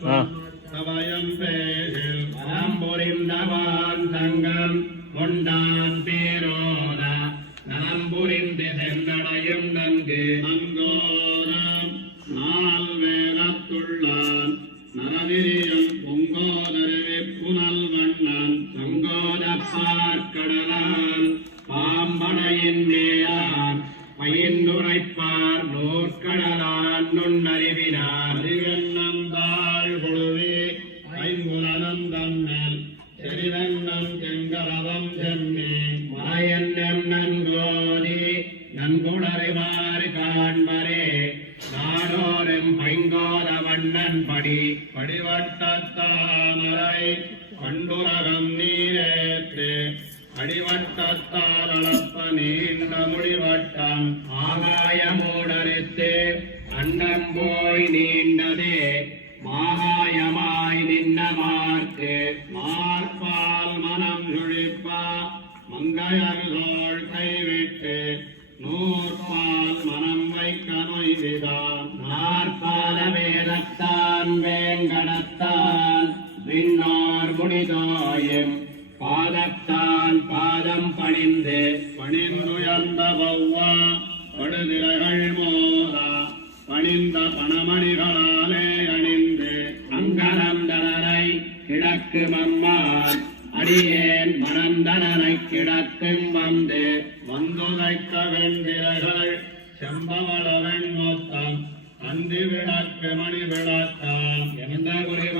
தவயம் பேரில் நலம்புரிந்தவான் தங்கம் கொண்டான் பேரோத நலம்புரிந்து சென்றடையும் நன்கு நங்கோராம் நாள் வேலத்துள்ளான் நரவிரியும் பொங்கோதரவே புனல் வண்ணன் சங்கோதப்பார்கடலான் பாம்படையின் மேலான் பயின்னுரைப்பார் நூற்கடலான் நுண்ணறிவினார் அறிவெண்ணந்தாள் கொழுவே ஐங்குலனம் தன்னல் செறிவெண்ணம் செங்கரவம் சென்னே மறையெண்ணம் நன்கோதி நன்குணறிவாறு காண்பரே நாடோரும் பைங்கோத வண்ணன் படிவட்டத்தானரை பண்டுரகம் நீரேத்து அடிவட்டத்தால் அளப்ப நீண்ட முடிவட்டம் ஆகாயமூடரித்து அண்டம் போய் நீண்டதே மாகாயமாய் நின்ன மார்க்கு மார்பால் மனம் சுழிப்பா மங்கையர்கோள் கைவிட்டு நூற்பால் மனம் வைக்க நொய்விதான் நாற்பால வேதத்தான் வேங்கடத்தான் விண்ணோர் முடிதோயும் பாதத்தான் பாதம் பணிந்துயர்ந்த பௌவா படுதிரைகள் மோதா பணிந்த பணமணிகளாலே அணிந்து அங்கரந்தனரை கிழக்கு மம்மான் அடியேன் மறந்தனனை கிடக்கும் வந்துதைக்க வெண்விரைகள் செம்பவள வெண்மொத்தம் அந்தி விளக்கு மணி விளக்காம் எந்த குறிவல்